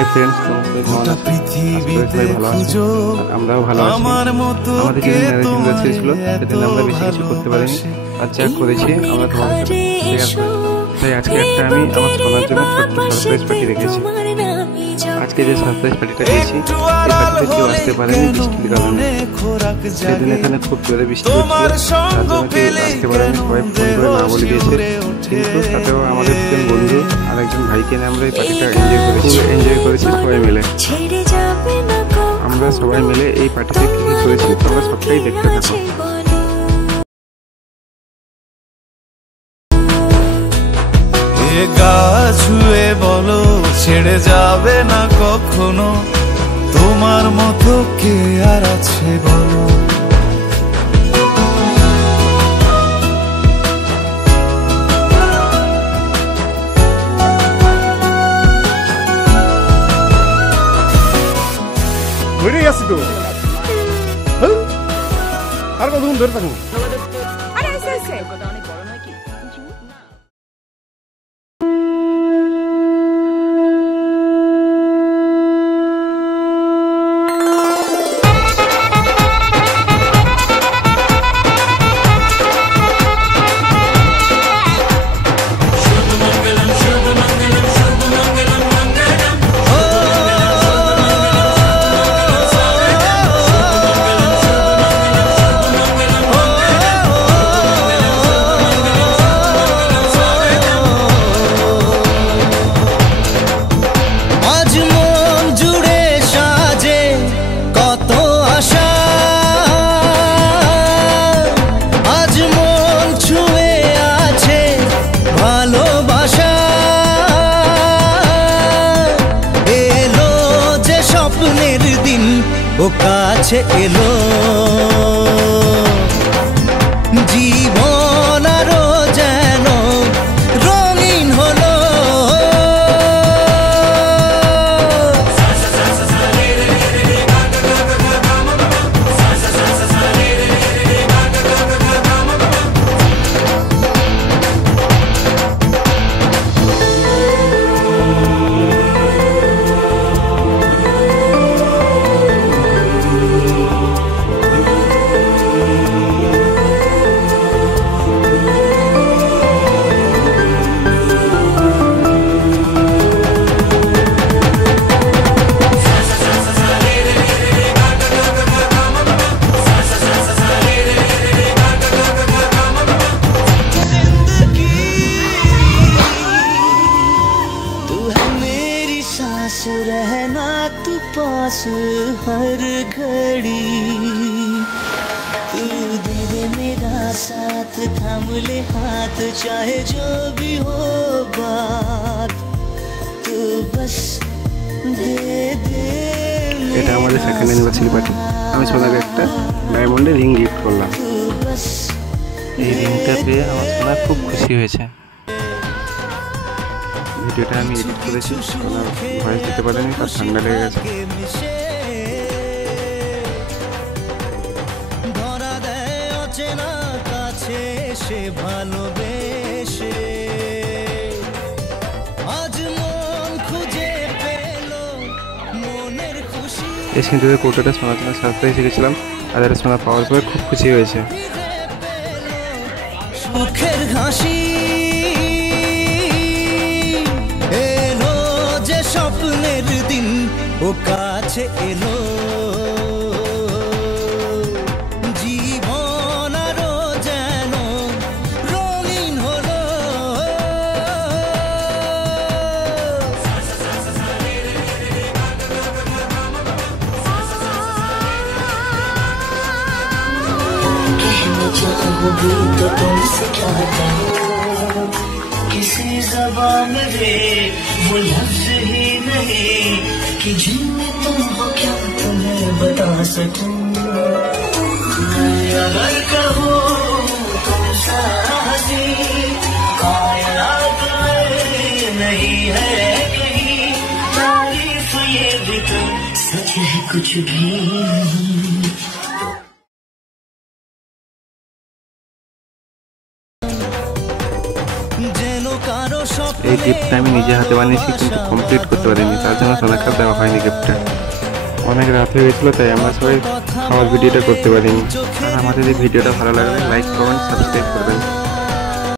Hi friends, তোমরা পৃথিবীতে খুঁজো আমরাও ভালো আছি। আমাদের যেদিন ম্যারেজ অ্যানিভার্সারি ছিল সেদিন আমরা বেশি কিছু করতে পারিনি, আর যা করেছি আমরা তোমাদের সাথে শেয়ার করেছি। তাই আজকে একটা আমি আমার সোনার জন্য ছোট্ট সারপ্রাইজ পার্টি রেখেছি। আজকে যে সারপ্রাইজ পার্টিটা দিয়েছি এই পার্টিতে কেউ আসতে পারেনি বৃষ্টির কারণে। সেদিন এখানে খুব জোরে বৃষ্টি হচ্ছিল, তার জন্য কেউ আসতে পারেনি, সবাই ফোন করে না বলে দিয়েছে। কিন্তু তাতেও আমাদের দুজন বন্ধু আর একজন ভাইকে নিয়ে আমরা এই পার্টিটা এনজয় করেছি সবাই মিলে। আমরা সবাই মিলে এই পার্টিতে কী কী করেছি তোমরা সবটাই দেখতে থাকো। গা ছুঁয়ে বলো ছেড়ে যাবে না কখনো, তোমার মতো কে আর আছে বলো। ধরে গেছি তো, আর কতক্ষণ ধরে থাকবো? ও কাছে এলো জীবন আরো যেন রঙিন হলো। रहना तू पास हर घड़ी, तू दे दे मेरा साथ, थाम ले हाथ, चाहे जो भी हो बात, तू बस दे दे। এটা আমাদের সেকেন্ড অ্যানিভার্সারি পার্টি। আমি সোনাকে একটা ডায়মন্ডের রিং গিফট করলাম। এই রিংটা পেয়ে আমার সোনা খুব খুশি হয়েছে। ভিডিওটা আমি এডিট করেছি, সোনার ভয়েস দিতে পারিনি, তার ঠান্ডা লেগে গেছে। ধরা দেয় অচেনা কাছে সে ভালোবেসে, আজ মন খুঁজে পেল মনের খুশি। এই সিঁদুরের কৌটোটা সোনার জন্য সারপ্রাইজ রেখেছিলাম, আর এটা সোনা পাওয়ার পরে খুব খুশি হয়েছে। সুখের হাসি এলো যে স্বপ্নের দিন, ও কাছে এলো জীবন আরো যেন রঙিন হলো। कहना चाहूंगी तो तुमसे क्या कहूं, किसी ज़बान में वो लफ्ज़ ही नहीं कि जिनमें तुम हो क्या तुम्हें बता सकूं। अगर कहो तुम साहसी कायनात में नहीं है कहीं, तारीफ ये भी तो सच है कुछ भी नहीं। যেন কারো এই গিফটটা আমি নিজে হাতে বানিয়েছি, কিন্তু কমপ্লিট করতে পারিনি, তার জন্য সোনাকে দেওয়া হয়নি গিফটটা। অনেক রাত হয়ে গেছিলো, তাই আমরা সবাই আমার ভিডিওটা করতে পারিনি। আর আমাদের এই ভিডিওটা ভালো লাগলে লাইক কমেন্ট সাবস্ক্রাইব করবেন।